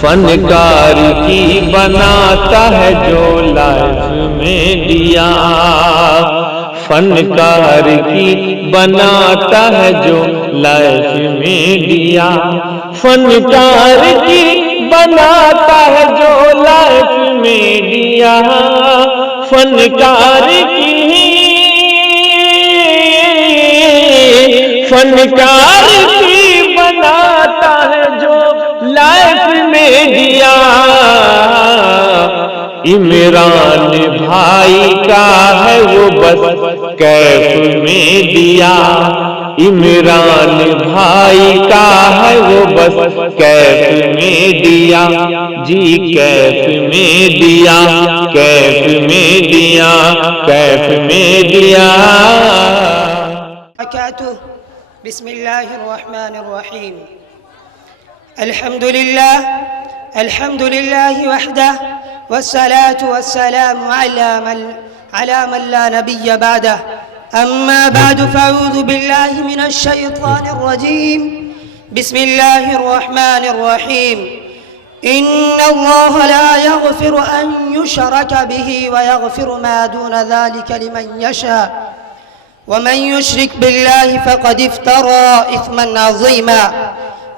فنکار کی بناتا ہے جو لائف میں دیا، فنکار کی بناتا ہے جو لائف میں دیا، فنکار کی بناتا ہے جو لائف میں دیا، فنکار کی بناتا ہے جو لائف میں دیا، عمران بھائی کا ہے وہ بس کیف میں دیا، عمران بھائی کا ہے وہ بس کیف میں دیا، جی کیف میں دیا، کیف میں دیا، کیف میں دیا۔ بسم اللہ الرحمن الرحیم۔ الحمد للہ وحدہ والصلاة والسلام على من لا نبی بعدہ، اما بعد فاعوذ باللہ من الشیطان الرجیم، بسم اللہ الرحمن الرحیم۔ ان اللہ لا یغفر ان یشرک به ویغفر ما دون ذلك لمن یشاء، ومن يشرك بالله فقد افترى إثما عظيما،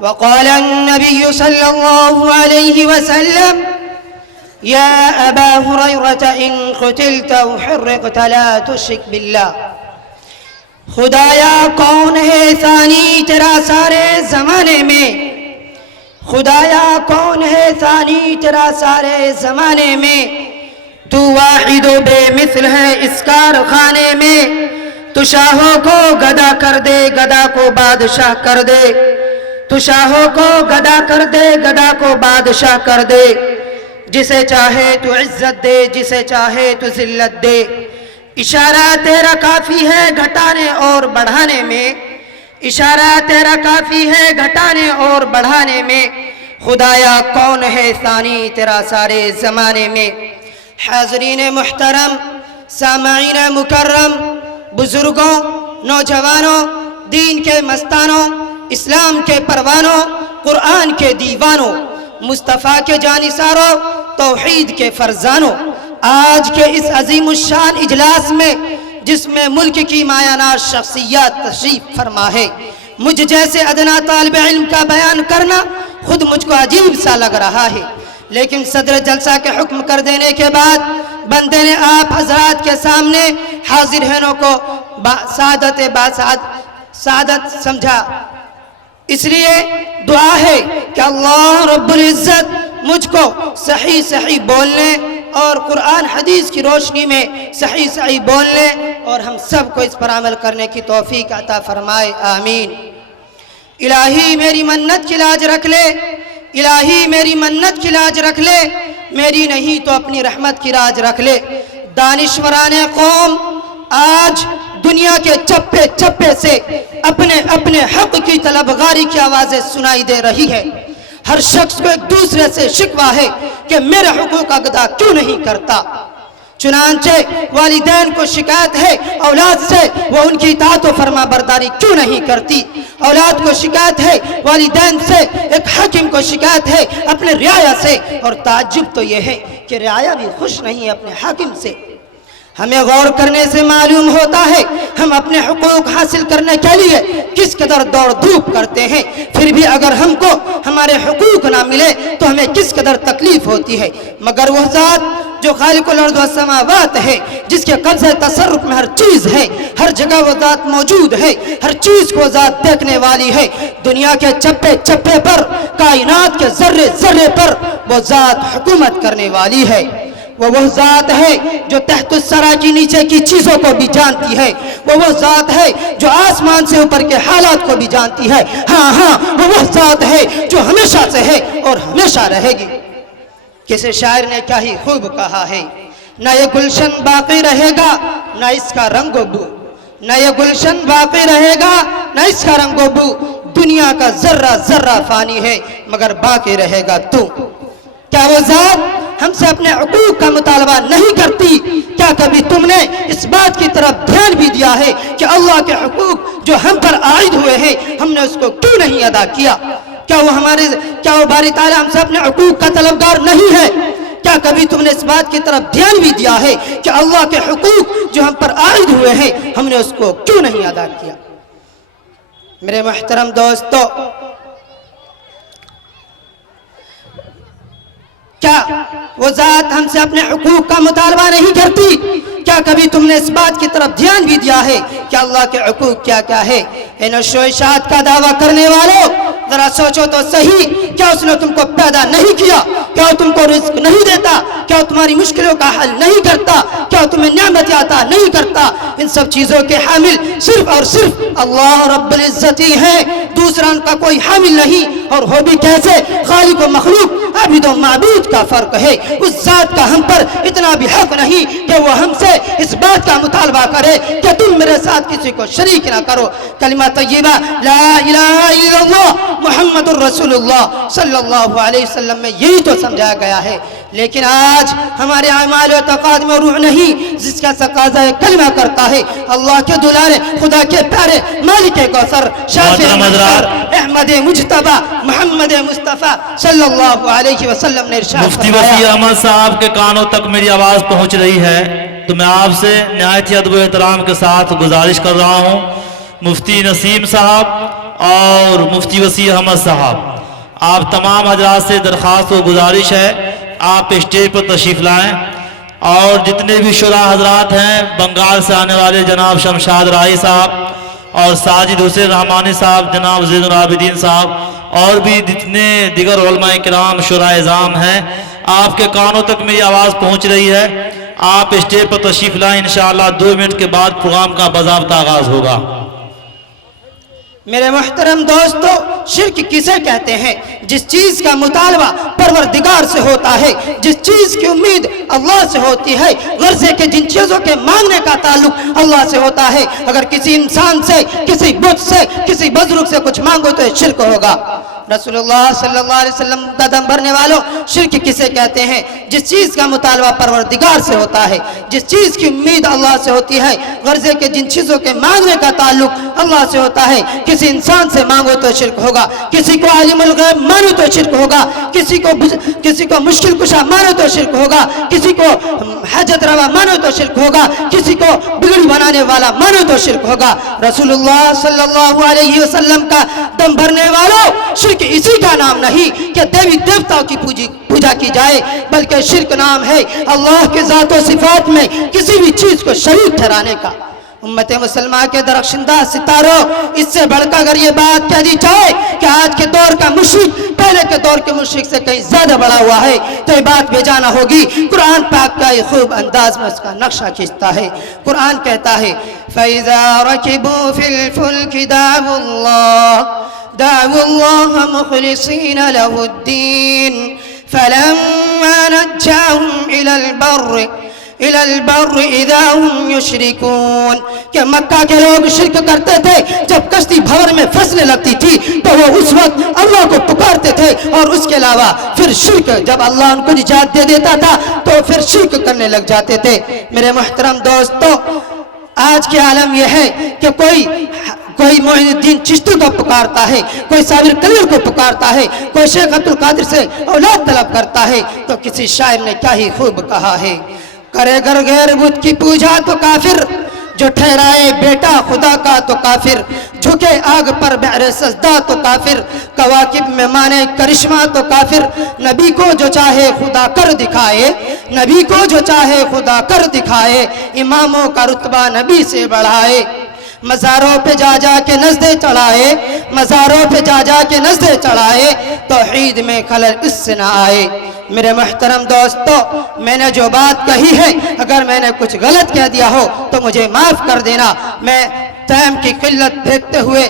وقال النبي صلى الله عليه وسلم يا أبا هريرة إن قتلت أو حرقت لا تشرك بالله۔ خدایا کون ہے ثانی تیرا سارے زمانے میں، خدایا کون ہے ثانی تیرا سارے زمانے میں، تو واحد و بے مثل ہے اس کارخانے میں، تو شاہوں کو گدا کر دے گدا کو بادشاہ کر دے، تو شاہوں کو گدا کر دے گدا کو بادشاہ کر دے، جسے چاہے تو عزت دے جسے چاہے تو ذلت دے، اشارہ تیرا کافی ہے گھٹانے اور بڑھانے میں، اشارہ تیرا کافی ہے گھٹانے اور بڑھانے میں، خدایا کون ہے ثانی تیرا سارے زمانے میں۔ حاضرین محترم، سامعین مکرم، بزرگوں، نوجوانوں، دین کے مستانوں، اسلام کے پروانوں، قرآن کے دیوانوں، مصطفیٰ کے جانثاروں، توحید کے فرزانوں، آج کے اس عظیم الشان اجلاس میں جس میں ملک کی مایہ ناز شخصیات تشریف فرما ہے، مجھ جیسے ادنا طالب علم کا بیان کرنا خود مجھ کو عجیب سا لگ رہا ہے، لیکن صدر جلسہ کے حکم کر دینے کے بعد بندے نے آپ حضرات کے سامنے حاضر ہنوں کو سعادت سمجھا، اس لیے دعا ہے کہ اللہ رب العزت مجھ کو صحیح بولنے اور قرآن حدیث کی روشنی میں صحیح بولنے اور ہم سب کو اس پر عمل کرنے کی توفیق عطا فرمائے، آمین۔ الہی میری منت کی لاج رکھ لے، الہی میری منت کی لاج رکھ لے، میری نہیں تو اپنی رحمت کی راج رکھ لے۔ دانشوران قوم آج دنیا کے چپے چپے سے اپنے حق کی طلبگاری کی آوازیں سنائی دے رہی ہے، ہر شخص کو ایک دوسرے سے شکوہ ہے کہ میرے حقوق ادا کیوں نہیں کرتا، چنانچہ والدین کو شکایت ہے اولاد سے وہ ان کی اطاعت و فرما برداری کیوں نہیں کرتی، اولاد کو شکایت ہے والدین سے، ایک حاکم کو شکایت ہے اپنے رعایا سے، اور تعجب تو یہ ہے کہ رعایا بھی خوش نہیں ہے اپنے حاکم سے۔ ہمیں غور کرنے سے معلوم ہوتا ہے ہم اپنے حقوق حاصل کرنے کے لیے کس قدر دوڑ دھوپ کرتے ہیں، پھر بھی اگر ہم کو ہمارے حقوق نہ ملے تو ہمیں کس قدر تکلیف ہوتی ہے، مگر وہ ذات جو خالق الارض والسماوات ہے، جس کے قبضہ تصرف میں ہر چیز ہے، ہر جگہ وہ ذات موجود ہے، ہر چیز کو ذات دیکھنے والی ہے، دنیا کے چپے چپے پر، کائنات کے ذرے ذرے پر وہ ذات حکومت کرنے والی ہے۔ وہ ذات ہے جو تحت الثری کی نیچے کی چیزوں کو بھی جانتی ہے، وہ ذات ہے جو آسمان سے اوپر کے حالات کو بھی جانتی ہے، ہاں وہ ذات ہے جو ہمیشہ سے ہے اور ہمیشہ رہے گی۔ کسی شاعر نے کیا ہی خوب کہا ہے، نہ یہ گلشن باقی رہے گا نہ اس کا رنگ و بو، نہ یہ گلشن باقی رہے گا نہ اس کا رنگ و بو، دنیا کا ذرہ ذرہ فانی ہے مگر باقی رہے گا تو۔ کیا وہ ذات ہم سے اپنے حقوق کا مطالبہ نہیں کرتی؟ کیا کبھی تم نے اس بات کی طرف دھیان بھی دیا ہے کہ اللہ کے حقوق جو ہم پر عائد ہوئے ہیں ہم نے اس کو کیوں نہیں ادا کیا؟ क्या वो बारी ताला हमसे अपने हुकूक का तलबगार नहीं है? क्या कभी तुमने इस बात की तरफ ध्यान भी दिया है कि अल्लाह के हुकूक जो हम पर आयद हुए हैं हमने उसको क्यों नहीं अदा किया? मेरे मोहतरम दोस्तों, क्या वो ज़ात हमसे अपने हुकूक का मुतालबा नहीं करती? क्या कभी तुमने इस बात की तरफ ध्यान भी दिया है कि अल्लाह के हुकूक क्या क्या है? इन इशाअत का दावा करने वालों, जरा सोचो तो सही, क्या उसने तुमको पैदा नहीं किया? क्या वो तुमको रिस्क नहीं देता? क्या वो तुम्हारी मुश्किलों का हल नहीं करता? क्या वो तुम्हें नेमत अता नहीं करता? इन सब चीज़ों के हामिल सिर्फ और सिर्फ अल्लाह रब्बुल इज्जत ही है, दूसरा उनका कोई हामिल नहीं। और हो भी कैसे? खालिक व मखलूक, आबिद व माबूद का फर्क है। उस ज़ात का हम पर इतना भी हक नहीं कि वो हमसे इस बात का मुतालबा करे कि तुम मेरे साथ किसी को शरीक ना करो। कलिमा तय्यबा ला इलाहा इल्लल्लाह मुहम्मदुर रसूलुल्लाह सल्लल्लाहु अलैहि वसल्लम में यही तो समझाया गया है। लेकिन आज हमारे अमाल व तक़ाद में रूह नहीं जिसका तक़ाज़ा कलिमा करता है। अल्लाह के दुलारे, खुदा के प्यारे, मालिक कौसर, शाफ़ी अहमद मुज्तबा मोहम्मद मुस्तफ़ा सल्लल्लाहु अलैहि वसल्लम ने इरशाद मुफ्ती वसी अहमद साहब के कानों तक मेरी आवाज़ पहुँच रही है, तो मैं आपसे निहायत अदब व एहतराम के साथ गुजारिश कर रहा हूँ, मुफ्ती नसीम साहब और मुफ्ती वसी अहमद साहब, आप तमाम हजरात से दरख्वास्त व गुजारिश है आप स्टेज पर तशरीफ़ लाएँ। और जितने भी शुरा हजरात हैं, बंगाल से आने वाले जनाब शमशाद राही साहब और साजिद हुसैन रहमानी साहब, जनाब ज़ैनुल आबिदीन साहब और भी जितने दिगर उलमाए किराम शुरा इज़ाम हैं, आपके कानों तक मेरी आवाज़ पहुँच रही है। आप स्टेज पर तशरीफ़ लाएँ, इंशाअल्लाह 2 मिनट के बाद प्रोग्राम का बाज़ाब्ता आगाज़ होगा। मेरे मोहतरम दोस्तों, शिर्क किसे कहते हैं? जिस चीज़ का मुतालबा परवरदिगार से होता है, जिस चीज़ की उम्मीद अल्लाह से होती है, गर्ज़े के जिन चीज़ों के मांगने का ताल्लुक अल्लाह से होता है। अगर किसी इंसान से, किसी बुत से, किसी बुजुर्ग से कुछ मांगो तो शिर्क होगा। रसूलुल्लाह सल्लल्लाहु अलैहि वसल्लम कदम भरने वालों, शिर्क किसे कहते हैं? जिस चीज़ का मुतालबा परवरदिगार से होता है, जिस चीज़ की उम्मीद अल्लाह से होती है, गर्ज़े के जिन चीज़ों के मांगने का ताल्लुक अल्लाह से होता है। किसी इंसान से मांगो तो शिर्क होगा, किसी को आलिमुल गैब मानो तो शिर्क होगा, किसी को मुश्किल कुशा मानो तो शिर्क होगा, किसी को हाजत रवा मानो तो शिर्क होगा, किसी को बिगड़ी बनाने वाला मानो तो शिर्क होगा। रसूलुल्लाह सल्लल्लाहु अलैहि वसल्लम का दम भरने वालों, शिर्क इसी का नाम नहीं कि देवी देवताओं की पूजा की जाए, बल्कि शिर्क नाम है अल्लाह के ज़ात व सिफात में किसी भी चीज़ को शरीक ठहराने का। उम्मत मुसलमान के दरख्शिंदा सितारों, इससे बढ़कर अगर ये बात कह दी जाए कि आज के दौर का मुशरिक पहले के दौर के मुशरिक से कहीं ज्यादा बड़ा हुआ है, तो ये बात बेजाना होगी। कुरान पाक का ये खूब अंदाज में उसका नक्शा खींचता है। कुरान कहता है, फ़इज़ा रकिबू फिल फुल्कि दाउल्लाह मुख़लिसीन लहुद्दीन फलम्मा नज्जाहुम इलल बर्र इज़ा हुम युशरिकून। कि मक्का के लोग शिर्क करते थे, जब कश्ती भंवर में फंसने लगती थी तो वो उस वक्त अल्लाह को पुकारते थे, और उसके अलावा फिर शिर्क, जब अल्लाह उनको निजात दे देता था तो फिर शिर्क करने लग जाते थे। मेरे मोहतरम दोस्तों, आज के आलम यह है कि कोई मोइनुद्दीन चिश्ती को पुकारता है, कोई साबिर कलील को पुकारता है, कोई शेख अब्दुल कादिर से औलाद तलब करता है। तो किसी शायर ने क्या ही खूब कहा है, करे घर गैर बुत की पूजा तो काफिर, जो ठहराए बेटा खुदा का तो काफिर, झुके आग पर बहरे सजदा तो काफिर, कवाकिब में माने करिश्मा तो काफिर, नबी को जो चाहे खुदा कर दिखाए, नबी को जो चाहे खुदा कर दिखाए, इमामों का रुतबा नबी से बढ़ाए, मज़ारों पे जा के नज़दे चढ़ाए, मज़ारों पे जा के नज़दे चढ़ाए, तौहीद में खलल इससे न आए। मेरे मोहतरम दोस्तों, मैंने जो बात कही है, अगर मैंने कुछ गलत कह दिया हो तो मुझे माफ़ कर देना। मैं टाइम की किल्लत देखते हुए,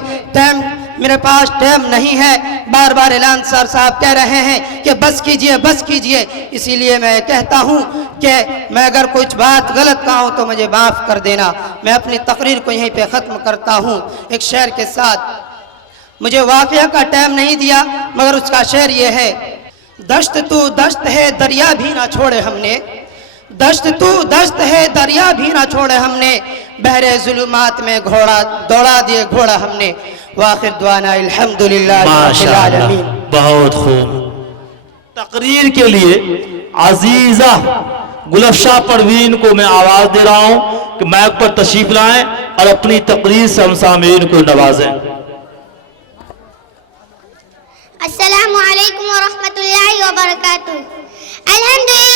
मेरे पास टाइम नहीं है, बार बार ऐलान सर साहब कह रहे हैं कि बस कीजिए, इसीलिए मैं कहता हूँ कि मैं अगर कुछ बात गलत कहा हूँ तो मुझे माफ़ कर देना। मैं अपनी तकरीर को यहीं पे ख़त्म करता हूँ एक शेर के साथ। मुझे वाक़या का टाइम नहीं दिया, मगर उसका शेर ये है, दश्त तू दश्त है दरिया भी ना छोड़े हमने, दश्त तू दश्त है दरिया भी ना छोड़े हमने, बहरे जुलुमात में घोड़ा दौड़ा दिए घोड़ा हमने, وآخر دعانا الحمدللہ رب ماشاء العالمین. اللہ، بہت خوب. تقریر کے لیے عزیزہ گلفشا پروین کو میں آواز دے رہا ہوں کہ مائک پر تشریف لائیں اور اپنی تقریر سے ہم سامعین کو نوازیں. السلام علیکم ورحمۃ اللہ وبرکاتہ. الحمدللہ